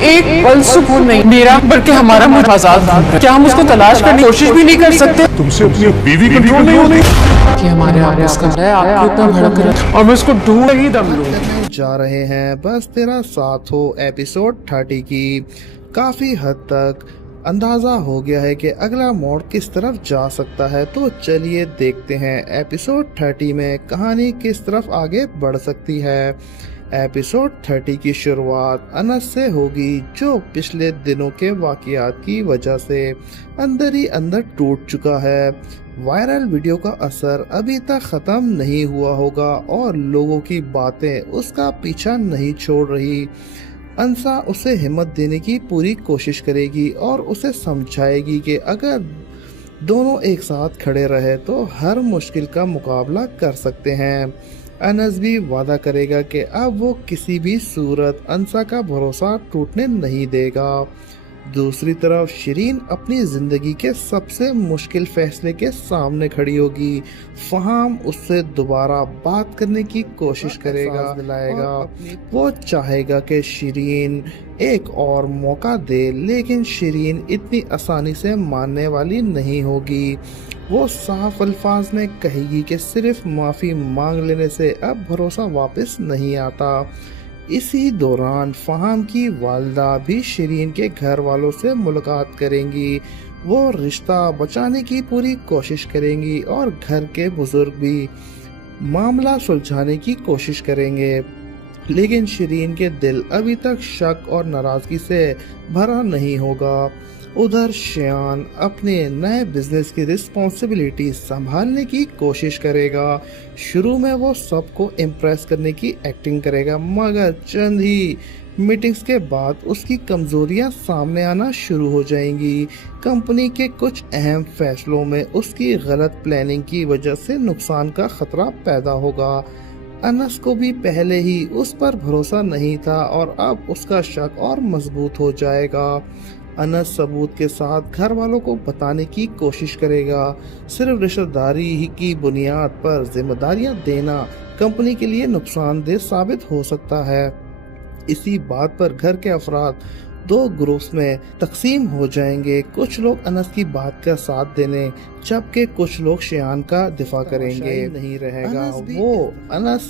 ایک پل سکون نہیں میرا بلکہ ہمارا ملک آزاد ہے۔ کیا ہم اس کو تلاش کرنے کی کوشش بھی نہیں کر سکتے؟ تم سے اپنی بیوی کنٹرول نہیں ہوتی کہ ہمارے آس کا ہے آپ کو اتنا بھڑک رہا ہے اور میں اس کو ڈھونڈ ہی دم لوں۔ جا رہے ہیں بس تیرا ساتھ ہو ایپیسوڈ 30 کی کافی حد تک اندازہ ہو گیا ہے کہ اگلا موڑ کس طرف جا سکتا ہے، تو چلیے دیکھتے ہیں ایپیسوڈ 30 میں کہانی کس طرف آگے بڑھ سکتی ہے۔ ایپیسوڈ 30 کی شروعات انس سے ہوگی، جو پچھلے دنوں کے واقعات کی وجہ سے اندر ہی اندر ٹوٹ چکا ہے۔ وائرل ویڈیو کا اثر ابھی تک ختم نہیں ہوا ہوگا اور لوگوں کی باتیں اس کا پیچھا نہیں چھوڑ رہی۔ انسا اسے ہمت دینے کی پوری کوشش کرے گی اور اسے سمجھائے گی کہ اگر دونوں ایک ساتھ کھڑے رہے تو ہر مشکل کا مقابلہ کر سکتے ہیں۔ انس بھی وعدہ کرے گا کہ اب وہ کسی بھی صورت انسا کا بھروسہ ٹوٹنے نہیں دے گا۔ دوسری طرف شیرین اپنی زندگی کے سب سے مشکل فیصلے کے سامنے کھڑی ہوگی۔ فہام اس سے دوبارہ بات کرنے کی کوشش کرے گا، دلائے گا، وہ چاہے گا کہ شیرین ایک اور موقع دے، لیکن شیرین اتنی آسانی سے ماننے والی نہیں ہوگی۔ وہ صاف الفاظ میں کہے گی کہ صرف معافی مانگ لینے سے اب بھروسہ واپس نہیں آتا۔ اسی دوران فہام کی والدہ بھی شیرین کے گھر والوں سے ملاقات کریں گی۔ وہ رشتہ بچانے کی پوری کوشش کریں گی اور گھر کے بزرگ بھی معاملہ سلجھانے کی کوشش کریں گے، لیکن شیرین کے دل ابھی تک شک اور ناراضگی سے بھرا نہیں ہوگا۔ ادھر شیان اپنے نئے بزنس کی رسپانسبلٹی سنبھالنے کی کوشش کرے گا۔ شروع میں وہ سب کو امپریس کرنے کی ایکٹنگ کرے گا، مگر چند ہی میٹنگز کے بعد اس کی کمزوریاں سامنے آنا شروع ہو جائیں گی۔ کمپنی کے کچھ اہم فیصلوں میں اس کی غلط پلاننگ کی وجہ سے نقصان کا خطرہ پیدا ہوگا۔ انس کو بھی پہلے ہی اس پر بھروسہ نہیں تھا اور اب اس کا شک اور مضبوط ہو جائے گا۔ انس ثبوت کے ساتھ گھر والوں کو بتانے کی کوشش کرے گا۔ صرف رشتہ داری ہی کی بنیاد پر ذمہ داریاں دینا کمپنی کے لیے نقصان دہ ثابت ہو سکتا ہے۔ اسی بات پر گھر کے افراد دو گروپس میں تقسیم ہو جائیں گے، کچھ لوگ انس کی بات کا ساتھ دینے جبکہ کچھ لوگ شیان کا دفاع کریں گے۔ نہیں رہے گا، وہ انس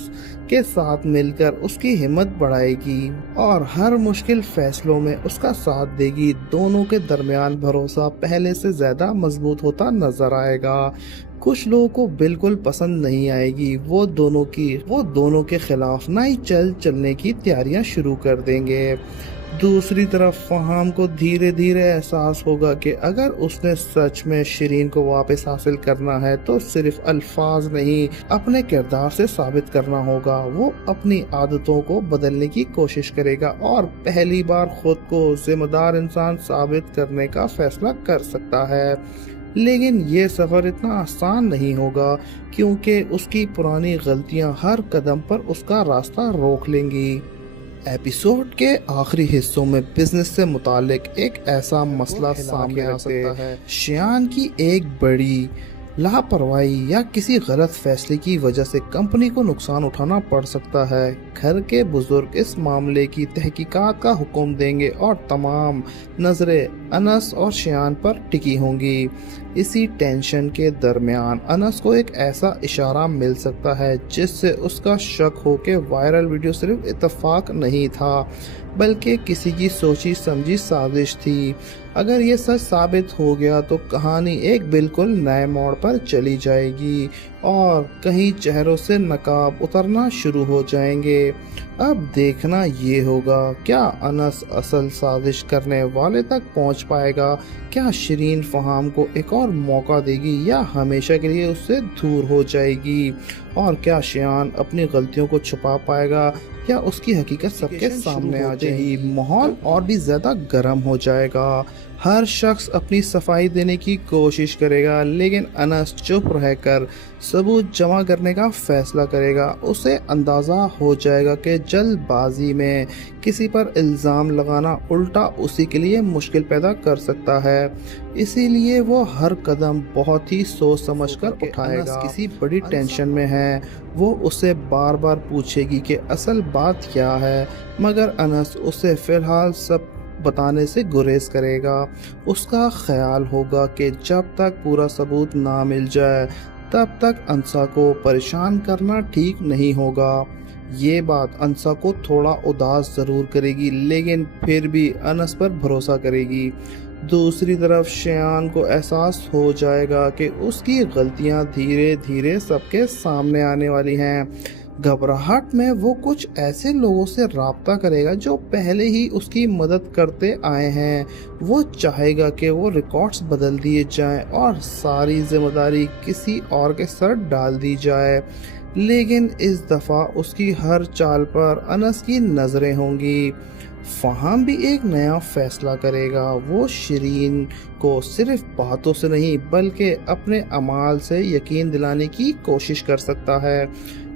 کے ساتھ مل کر اس کی ہمت بڑھائے گی اور ہر مشکل فیصلوں میں اس کا ساتھ دے گی۔ دونوں کے درمیان بھروسہ پہلے سے زیادہ مضبوط ہوتا نظر آئے گا۔ کچھ لوگوں کو بالکل پسند نہیں آئے گی، وہ دونوں کے خلاف نئی چلنے کی تیاریاں شروع کر دیں گے۔ دوسری طرف فہام کو دھیرے دھیرے احساس ہوگا کہ اگر اس نے سچ میں شیرین کو واپس حاصل کرنا ہے تو صرف الفاظ نہیں، اپنے کردار سے ثابت کرنا ہوگا۔ وہ اپنی عادتوں کو بدلنے کی کوشش کرے گا اور پہلی بار خود کو ذمہ دار انسان ثابت کرنے کا فیصلہ کر سکتا ہے، لیکن یہ سفر اتنا آسان نہیں ہوگا کیونکہ اس کی پرانی غلطیاں ہر قدم پر اس کا راستہ روک لیں گی۔ ایپیسوڈ کے آخری حصوں میں بزنس سے متعلق ایک ایسا مسئلہ سامنے آ سکتا ہے۔ شیان کی ایک بڑی لاپرواہی یا کسی غلط فیصلے کی وجہ سے کمپنی کو نقصان اٹھانا پڑ سکتا ہے۔ گھر کے بزرگ اس معاملے کی تحقیقات کا حکم دیں گے اور تمام نظریں انس اور شیان پر ٹکی ہوں گی۔ اسی ٹینشن کے درمیان انس کو ایک ایسا اشارہ مل سکتا ہے جس سے اس کا شک ہو کہ وائرل ویڈیو صرف اتفاق نہیں تھا بلکہ کسی کی سوچی سمجھی سازش تھی۔ اگر یہ سچ ثابت ہو گیا تو کہانی ایک بالکل نئے موڑ پر چلی جائے گی اور کہیں چہروں سے نقاب اترنا شروع ہو جائیں گے۔ اب دیکھنا یہ ہوگا کیا انس اصل سازش کرنے والے تک پہنچ پائے گا، کیا شیرین فہام کو ایک اور موقع دے گی یا ہمیشہ کے لیے اس سے دور ہو جائے گی، اور کیا شیان اپنی غلطیوں کو چھپا پائے گا یا اس کی حقیقت سب کے سامنے آ جائے گی۔ ماحول اور بھی زیادہ گرم ہو جائے گا، ہر شخص اپنی صفائی دینے کی کوشش کرے گا، لیکن انس چپ رہ کر ثبوت جمع کرنے کا فیصلہ کرے گا۔ اسے اندازہ ہو جائے گا کہ جلد بازی میں کسی پر الزام لگانا الٹا اسی کے لیے مشکل پیدا کر سکتا ہے، اسی لیے وہ ہر قدم بہت ہی سوچ سمجھ کر اٹھائے گا۔ کسی بڑی ٹینشن میں ہے، وہ اسے بار بار پوچھے گی کہ اصل بات کیا ہے، مگر انس اسے فی الحال سب بتانے سے گریز کرے گا۔ اس کا خیال ہوگا کہ جب تک پورا ثبوت نہ مل جائے تب تک انسا کو پریشان کرنا ٹھیک نہیں ہوگا۔ یہ بات انسا کو تھوڑا اداس ضرور کرے گی لیکن پھر بھی انس پر بھروسہ کرے گی۔ دوسری طرف شیان کو احساس ہو جائے گا کہ اس کی غلطیاں دھیرے دھیرے سب کے سامنے آنے والی ہیں۔ گھبراہٹ میں وہ کچھ ایسے لوگوں سے رابطہ کرے گا جو پہلے ہی اس کی مدد کرتے آئے ہیں۔ وہ چاہے گا کہ وہ ریکارڈز بدل دیے جائیں اور ساری ذمہ داری کسی اور کے سر ڈال دی جائے، لیکن اس دفعہ اس کی ہر چال پر انس کی نظریں ہوں گی۔ فہم بھی ایک نیا فیصلہ کرے گا۔ وہ شیرین کو صرف باتوں سے نہیں بلکہ اپنے اعمال سے یقین دلانے کی کوشش کر سکتا ہے۔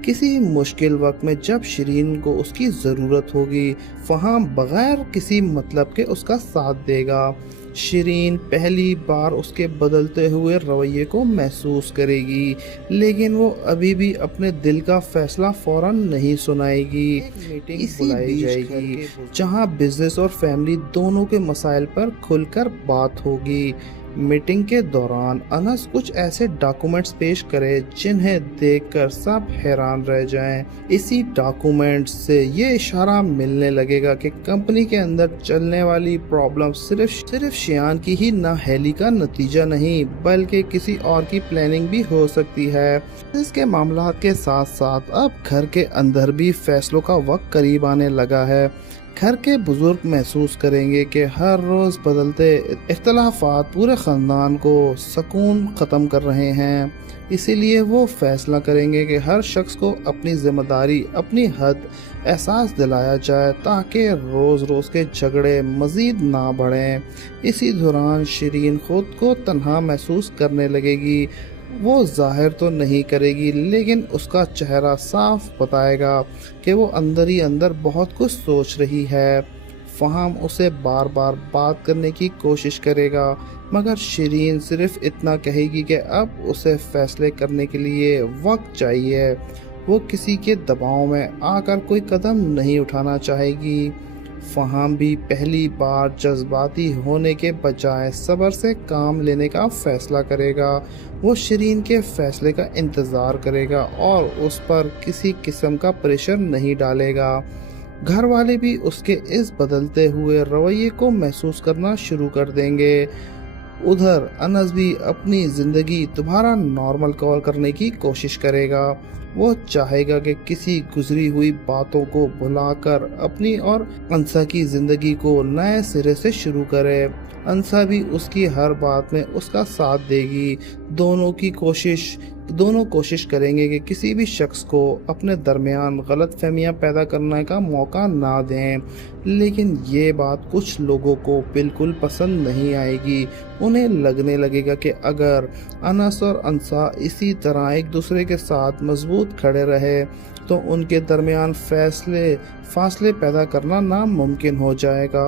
کسی مشکل وقت میں جب شیرین کو اس کی ضرورت ہوگی فہم بغیر کسی مطلب کے اس کا ساتھ دے گا۔ شیرین پہلی بار اس کے بدلتے ہوئے رویے کو محسوس کرے گی لیکن وہ ابھی بھی اپنے دل کا فیصلہ فوراً نہیں سنائے گی۔ میٹنگ بلائی جائے گی جہاں بزنس اور فیملی دونوں کے مسائل پر کھل کر بات ہوگی۔ میٹنگ کے دوران انس کچھ ایسے ڈاکومنٹس پیش کرے جنہیں دیکھ کر سب حیران رہ جائیں۔ اسی ڈاکومنٹس سے یہ اشارہ ملنے لگے گا کہ کمپنی کے اندر چلنے والی پرابلم صرف شیان کی ہی نااہلی کا نتیجہ نہیں بلکہ کسی اور کی پلاننگ بھی ہو سکتی ہے۔ اس کے معاملات کے ساتھ ساتھ اب گھر کے اندر بھی فیصلوں کا وقت قریب آنے لگا ہے۔ گھر کے بزرگ محسوس کریں گے کہ ہر روز بدلتے اختلافات پورے خاندان کو سکون ختم کر رہے ہیں، اسی لیے وہ فیصلہ کریں گے کہ ہر شخص کو اپنی ذمہ داری، اپنی حد احساس دلایا جائے تاکہ روز روز کے جھگڑے مزید نہ بڑھیں۔ اسی دوران شیرین خود کو تنہا محسوس کرنے لگے گی۔ وہ ظاہر تو نہیں کرے گی لیکن اس کا چہرہ صاف بتائے گا کہ وہ اندر ہی اندر بہت کچھ سوچ رہی ہے۔ فہم اسے بار بار بات کرنے کی کوشش کرے گا مگر شیرین صرف اتنا کہے گی کہ اب اسے فیصلے کرنے کے لیے وقت چاہیے۔ وہ کسی کے دباؤ میں آ کر کوئی قدم نہیں اٹھانا چاہے گی۔ فہم بھی پہلی بار جذباتی ہونے کے بجائے صبر سے کام لینے کا فیصلہ کرے گا۔ وہ شیرین کے فیصلے کا انتظار کرے گا اور اس پر کسی قسم کا پریشر نہیں ڈالے گا۔ گھر والے بھی اس کے اس بدلتے ہوئے رویے کو محسوس کرنا شروع کر دیں گے۔ ادھر انس بھی اپنی زندگی دوبارہ نارمل کور کرنے کی کوشش کرے گا۔ وہ چاہے گا کہ کسی گزری ہوئی باتوں کو بھلا کر اپنی اور انسا کی زندگی کو نئے سرے سے شروع کرے۔ انسا بھی اس کی ہر بات میں اس کا ساتھ دے گی۔ دونوں کوشش کریں گے کہ کسی بھی شخص کو اپنے درمیان غلط فہمیاں پیدا کرنے کا موقع نہ دیں، لیکن یہ بات کچھ لوگوں کو بالکل پسند نہیں آئے گی۔ انہیں لگنے لگے گا کہ اگر انس اور انسا اسی طرح ایک دوسرے کے ساتھ مضبوط کھڑے رہے تو ان کے درمیان فاصلے پیدا کرنا ناممکن ہو جائے گا۔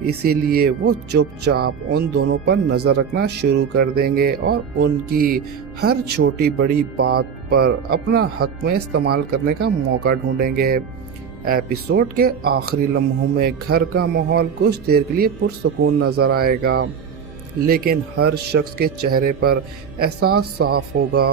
اسی لیے وہ چپ چاپ ان دونوں پر نظر رکھنا شروع کر دیں گے اور ان کی ہر چھوٹی بڑی بات پر اپنا حق میں استعمال کرنے کا موقع ڈھونڈیں گے۔ ایپیسوڈ کے آخری لمحوں میں گھر کا ماحول کچھ دیر کے لیے پرسکون نظر آئے گا لیکن ہر شخص کے چہرے پر احساس صاف ہوگا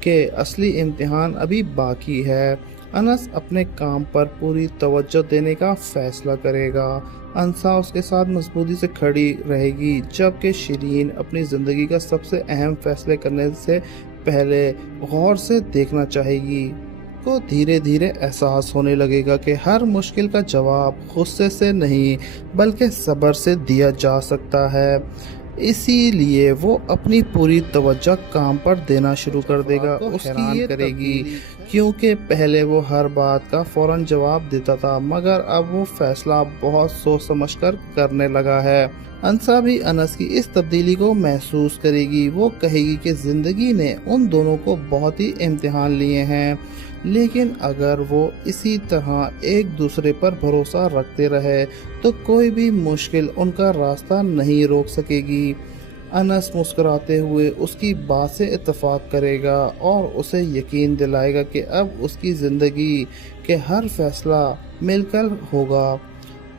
کہ اصلی امتحان ابھی باقی ہے۔ انس اپنے کام پر پوری توجہ دینے کا فیصلہ کرے گا۔ انسا اس کے ساتھ مضبوطی سے کھڑی رہے گی جبکہ شیرین اپنی زندگی کا سب سے اہم فیصلے کرنے سے پہلے غور سے دیکھنا چاہے گی۔ کو دھیرے دھیرے احساس ہونے لگے گا کہ ہر مشکل کا جواب غصے سے نہیں بلکہ صبر سے دیا جا سکتا ہے، اسی لیے وہ اپنی پوری توجہ کام پر دینا شروع کر دے گا۔ اس کی یہ کرے گی کیونکہ پہلے وہ ہر بات کا فوراً جواب دیتا تھا مگر اب وہ فیصلہ بہت سوچ سمجھ کر کرنے لگا ہے۔ انسا بھی انس کی اس تبدیلی کو محسوس کرے گی۔ وہ کہے گی کہ زندگی نے ان دونوں کو بہت ہی امتحان لیے ہیں لیکن اگر وہ اسی طرح ایک دوسرے پر بھروسہ رکھتے رہے تو کوئی بھی مشکل ان کا راستہ نہیں روک سکے گی۔ انس مسکراتے ہوئے اس کی بات سے اتفاق کرے گا اور اسے یقین دلائے گا کہ اب اس کی زندگی کے ہر فیصلہ مل کر ہوگا۔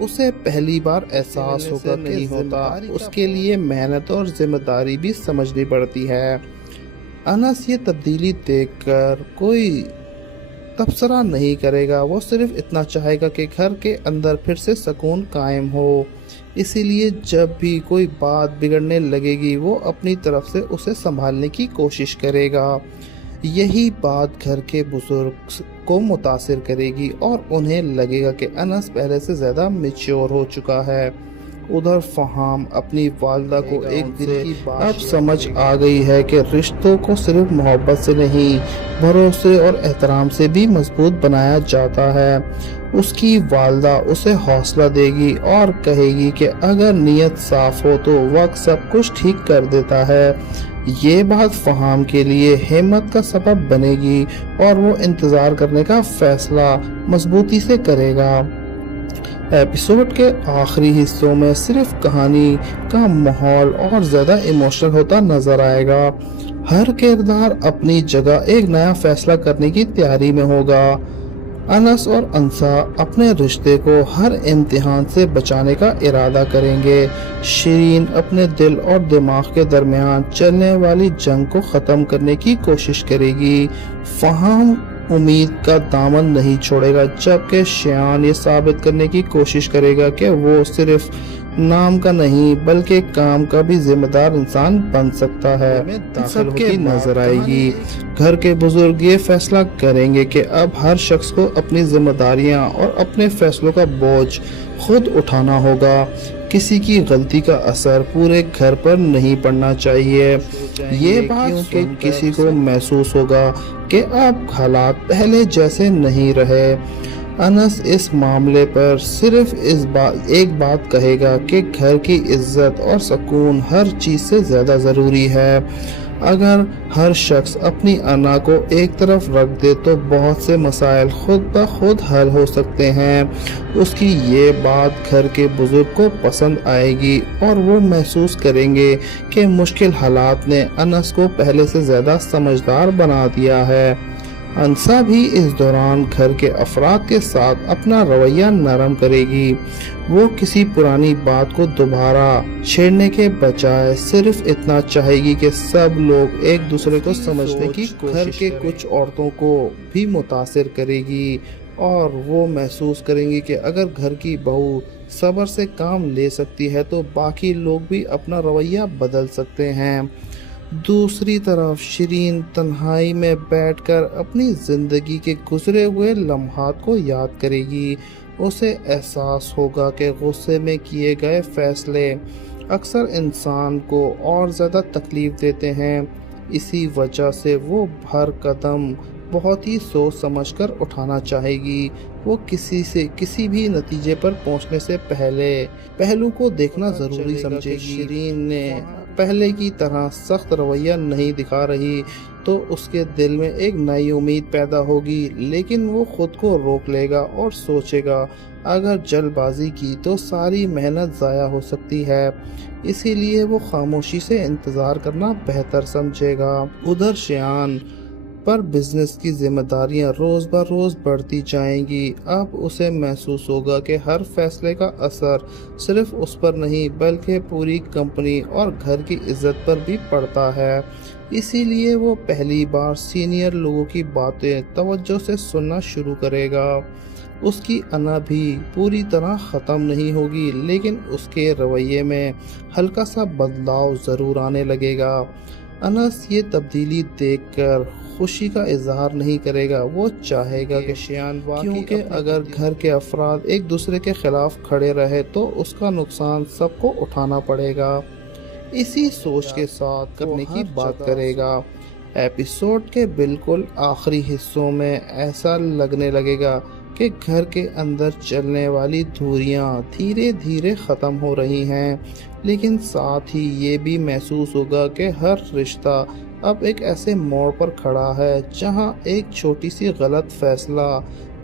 اسے پہلی بار احساس ہوگا نہیں ہوتا، اس کے لیے محنت اور ذمہ داری بھی سمجھنی پڑتی ہے۔ انس یہ تبدیلی دیکھ کر کوئی تبصرہ نہیں کرے گا، وہ صرف اتنا چاہے گا کہ گھر کے اندر پھر سے سکون قائم ہو۔ اسی لیے جب بھی کوئی بات بگڑنے لگے گی وہ اپنی طرف سے اسے سنبھالنے کی کوشش کرے گا۔ یہی بات گھر کے بزرگ کو متاثر کرے گی اور انہیں لگے گا کہ انس پہلے سے زیادہ میچور ہو چکا ہے۔ ادھر فہام اپنی والدہ کو ایک دن کی بات اب سمجھ آ گئی ہے کہ رشتوں کو صرف محبت سے نہیں، بھروسے اور احترام سے بھی مضبوط بنایا جاتا ہے۔ اس کی والدہ اسے حوصلہ دے گی اور کہے گی کہ اگر نیت صاف ہو تو وقت سب کچھ ٹھیک کر دیتا ہے۔ یہ بات فہام کے لیے ہمت کا سبب بنے گی اور وہ انتظار کرنے کا فیصلہ مضبوطی سے کرے گا۔ ایپیسوڈ کے آخری حصوں میں صرف کہانی کا ماحول اور زیادہ ایموشنل ہوتا نظر آئے گا۔ ہر کردار اپنی جگہ ایک نیا فیصلہ کرنے کی تیاری میں ہوگا۔ انس اور انسا اپنے رشتے کو ہر امتحان سے بچانے کا ارادہ کریں گے۔ شیرین اپنے دل اور دماغ کے درمیان چلنے والی جنگ کو ختم کرنے کی کوشش کرے گی۔ فہام امید کا دامن نہیں چھوڑے گا، جبکہ شیان یہ ثابت کرنے کی کوشش کرے گا کہ وہ صرف نام کا نہیں بلکہ کام کا بھی ذمہ دار انسان بن سکتا ہے۔ سب کے نظر آئے گی۔ گھر کے بزرگ یہ فیصلہ کریں گے کہ اب ہر شخص کو اپنی ذمہ داریاں اور اپنے فیصلوں کا بوجھ خود اٹھانا ہوگا۔ کسی کی غلطی کا اثر پورے گھر پر نہیں پڑنا چاہیے۔ یہ بات کہ کسی کو محسوس ہوگا کہ اب حالات پہلے جیسے نہیں رہے۔ انس اس معاملے پر صرف ایک بات کہے گا کہ گھر کی عزت اور سکون ہر چیز سے زیادہ ضروری ہے۔ اگر ہر شخص اپنی انا کو ایک طرف رکھ دے تو بہت سے مسائل خود بخود حل ہو سکتے ہیں۔ اس کی یہ بات گھر کے بزرگ کو پسند آئے گی اور وہ محسوس کریں گے کہ مشکل حالات نے انس کو پہلے سے زیادہ سمجھدار بنا دیا ہے۔ انسا بھی اس دوران گھر کے افراد کے ساتھ اپنا رویہ نرم کرے گی۔ وہ کسی پرانی بات کو دوبارہ چھیڑنے کے بجائے صرف اتنا چاہے گی کہ سب لوگ ایک دوسرے کو سمجھنے کی کوشش کریں۔ گھر کے کچھ عورتوں کو بھی متاثر کرے گی اور وہ محسوس کریں گی کہ اگر گھر کی بہو صبر سے کام لے سکتی ہے تو باقی لوگ بھی اپنا رویہ بدل سکتے ہیں۔ دوسری طرف شیرین تنہائی میں بیٹھ کر اپنی زندگی کے گزرے ہوئے لمحات کو یاد کرے گی۔ اسے احساس ہوگا کہ غصے میں کیے گئے فیصلے اکثر انسان کو اور زیادہ تکلیف دیتے ہیں۔ اسی وجہ سے وہ ہر قدم بہت ہی سوچ سمجھ کر اٹھانا چاہے گی۔ وہ کسی بھی نتیجے پر پہنچنے سے پہلے پہلو کو دیکھنا ضروری سمجھے گی۔ شیرین نے پہلے کی طرح سخت رویہ نہیں دکھا رہی تو اس کے دل میں ایک نئی امید پیدا ہوگی، لیکن وہ خود کو روک لے گا اور سوچے گا اگر جلد بازی کی تو ساری محنت ضائع ہو سکتی ہے۔ اسی لیے وہ خاموشی سے انتظار کرنا بہتر سمجھے گا۔ ادھر شیان پر بزنس کی ذمہ داریاں روز بروز بڑھتی جائیں گی۔ اب اسے محسوس ہوگا کہ ہر فیصلے کا اثر صرف اس پر نہیں بلکہ پوری کمپنی اور گھر کی عزت پر بھی پڑتا ہے۔ اسی لیے وہ پہلی بار سینئر لوگوں کی باتیں توجہ سے سننا شروع کرے گا۔ اس کی انا بھی پوری طرح ختم نہیں ہوگی، لیکن اس کے رویے میں ہلکا سا بدلاؤ ضرور آنے لگے گا۔ انس یہ تبدیلی دیکھ کر خوشی کا اظہار نہیں کرے گا، وہ چاہے گا کہ شیان کیونکہ اگر گھر کے افراد ایک دوسرے کے خلاف کھڑے رہے تو اس کا نقصان سب کو اٹھانا پڑے گا۔ اسی سوچ کے ساتھ کرنے کی بات کرے گا۔ ایپیسوڈ کے بالکل آخری حصوں میں ایسا لگنے لگے گا کہ گھر کے اندر چلنے والی دھوریاں دھیرے دھیرے ختم ہو رہی ہیں، لیکن ساتھ ہی یہ بھی محسوس ہوگا کہ ہر رشتہ اب ایک ایسے موڑ پر کھڑا ہے جہاں ایک چھوٹی سی غلط فیصلہ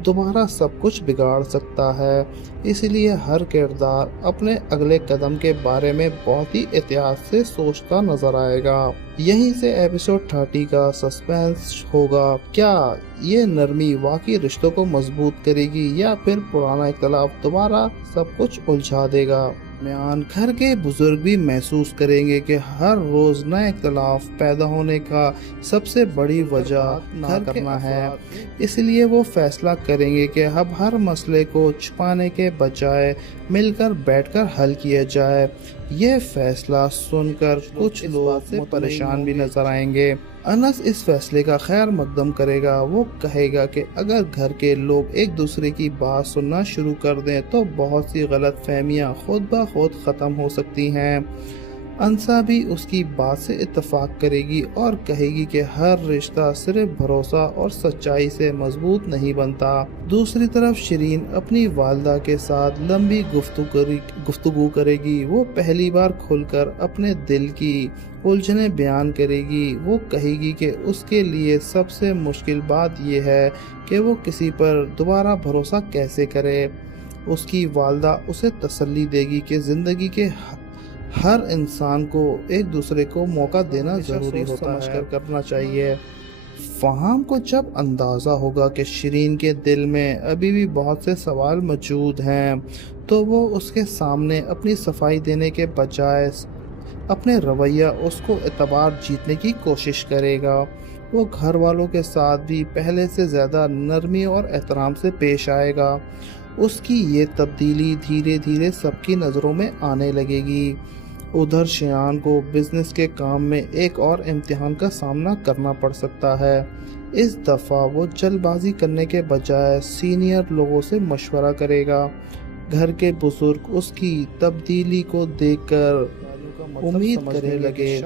دوبارہ سب کچھ بگاڑ سکتا ہے، اس لیے ہر کردار اپنے اگلے قدم کے بارے میں بہت ہی احتیاط سے سوچتا نظر آئے گا۔ یہیں سے ایپیسوڈ 30 کا سسپینس ہوگا، کیا یہ نرمی واقعی رشتوں کو مضبوط کرے گی یا پھر پرانا اختلاف دوبارہ سب کچھ الجھا دے گا۔ گھر کے بزرگ بھی محسوس کریں گے کہ ہر روز نئے اختلاف پیدا ہونے کا سب سے بڑی وجہ نہ کرنا ہے، اس لیے وہ فیصلہ کریں گے کہ اب ہر مسئلے کو چھپانے کے بجائے مل کر بیٹھ کر حل کیا جائے۔ یہ فیصلہ سن کر کچھ لوگ پریشان بھی نظر آئیں گے۔ انس اس فیصلے کا خیر مقدم کرے گا، وہ کہے گا کہ اگر گھر کے لوگ ایک دوسرے کی بات سننا شروع کر دیں تو بہت سی غلط فہمیاں خود بخود ختم ہو سکتی ہیں۔ انسا بھی اس کی بات سے اتفاق کرے گی اور کہے گی کہ ہر رشتہ صرف بھروسہ اور سچائی سے مضبوط نہیں بنتا۔ دوسری طرف شیرین اپنی والدہ کے ساتھ لمبی گفتگو کرے گی، وہ پہلی بار کھل کر اپنے دل کی الجھنیں بیان کرے گی۔ وہ کہے گی کہ اس کے لیے سب سے مشکل بات یہ ہے کہ وہ کسی پر دوبارہ بھروسہ کیسے کرے۔ اس کی والدہ اسے تسلی دے گی کہ زندگی کے ہر انسان کو ایک دوسرے کو موقع دینا ضروری ہوتا ہے، کرنا چاہیے۔ فہام کو جب اندازہ ہوگا کہ شیرین کے دل میں ابھی بھی بہت سے سوال موجود ہیں تو وہ اس کے سامنے اپنی صفائی دینے کے بجائے اپنے رویہ اس کو اعتبار جیتنے کی کوشش کرے گا۔ وہ گھر والوں کے ساتھ بھی پہلے سے زیادہ نرمی اور احترام سے پیش آئے گا۔ اس کی یہ تبدیلی دھیرے دھیرے سب کی نظروں میں آنے لگے گی۔ ادھر شیان کو بزنس کے کام میں ایک اور امتحان کا سامنا کرنا پڑ سکتا ہے۔ اس دفعہ وہ جلد بازی کرنے کے بجائے سینئر لوگوں سے مشورہ کرے گا۔ گھر کے بزرگ اس کی تبدیلی کو دیکھ کر امید کرنے لگے۔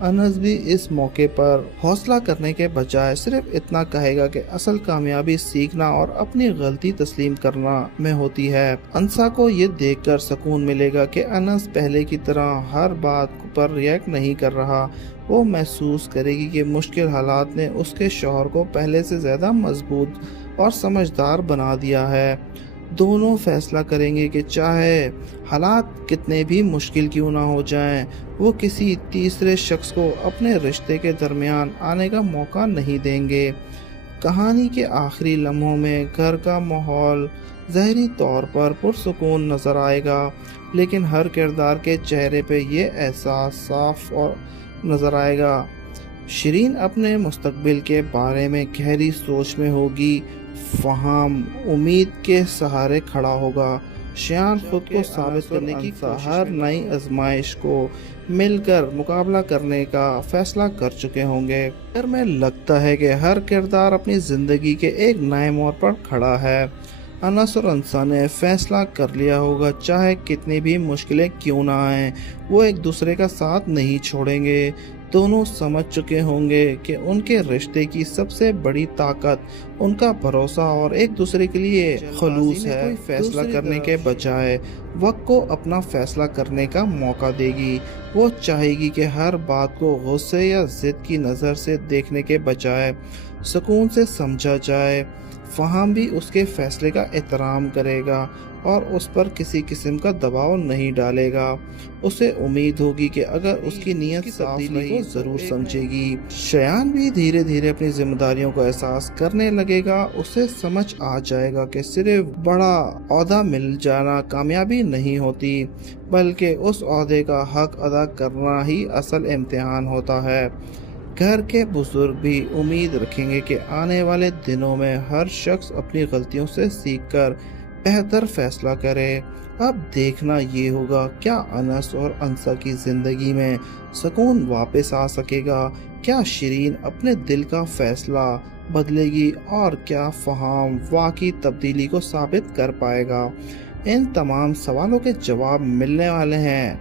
انس بھی اس موقع پر حوصلہ کرنے کے بجائے صرف اتنا کہے گا کہ اصل کامیابی سیکھنا اور اپنی غلطی تسلیم کرنا میں ہوتی ہے۔ انسا کو یہ دیکھ کر سکون ملے گا کہ انس پہلے کی طرح ہر بات پر ریئیکٹ نہیں کر رہا۔ وہ محسوس کرے گی کہ مشکل حالات نے اس کے شوہر کو پہلے سے زیادہ مضبوط اور سمجھدار بنا دیا ہے۔ دونوں فیصلہ کریں گے کہ چاہے حالات کتنے بھی مشکل کیوں نہ ہو جائیں، وہ کسی تیسرے شخص کو اپنے رشتے کے درمیان آنے کا موقع نہیں دیں گے۔ کہانی کے آخری لمحوں میں گھر کا ماحول ظاہری طور پر پرسکون نظر آئے گا، لیکن ہر کردار کے چہرے پہ یہ احساس صاف اور نظر آئے گا۔ شیرین اپنے مستقبل کے بارے میں گہری سوچ میں ہوگی، فہام امید کے سہارے کھڑا ہوگا۔ شیان خود کو ثابت کرنے کی ہر نئی آزمائش کو مل کر مقابلہ کرنے کا فیصلہ کر چکے ہوں گے۔ اگر میں لگتا ہے کہ ہر کردار اپنی زندگی کے ایک نئے موڑ پر کھڑا ہے۔ انس اور انسا نے فیصلہ کر لیا ہوگا، چاہے کتنی بھی مشکلیں کیوں نہ آئیں، وہ ایک دوسرے کا ساتھ نہیں چھوڑیں گے۔ دونوں سمجھ چکے ہوں گے کہ ان کے رشتے کی سب سے بڑی طاقت ان کا بھروسہ اور ایک دوسرے کے لیے خلوص ہے۔ کوئی فیصلہ کرنے کے بجائے وقت کو اپنا فیصلہ کرنے کا موقع دے گی۔ وہ چاہے گی کہ ہر بات کو غصے یا ضد کی نظر سے دیکھنے کے بجائے سکون سے سمجھا جائے۔ فہام بھی اس کے فیصلے کا احترام کرے گا اور اس پر کسی قسم کا دباؤ نہیں ڈالے گا۔ اسے امید ہوگی کہ اگر اس کی نیت صاف رہی کو ضرور سمجھے گی۔ شیان بھی دھیرے دھیرے اپنی ذمہ داریوں کو احساس کرنے لگے گا۔ اسے سمجھ آ جائے گا کہ صرف بڑا عہدہ مل جانا کامیابی نہیں ہوتی، بلکہ اس عہدے کا حق ادا کرنا ہی اصل امتحان ہوتا ہے۔ گھر کے بزرگ بھی امید رکھیں گے کہ آنے والے دنوں میں ہر شخص اپنی غلطیوں سے سیکھ کر بہتر فیصلہ کرے۔ اب دیکھنا یہ ہوگا کیا انس اور انسا کی زندگی میں سکون واپس آ سکے گا، کیا شیرین اپنے دل کا فیصلہ بدلے گی اور کیا فہام واقعی تبدیلی کو ثابت کر پائے گا۔ ان تمام سوالوں کے جواب ملنے والے ہیں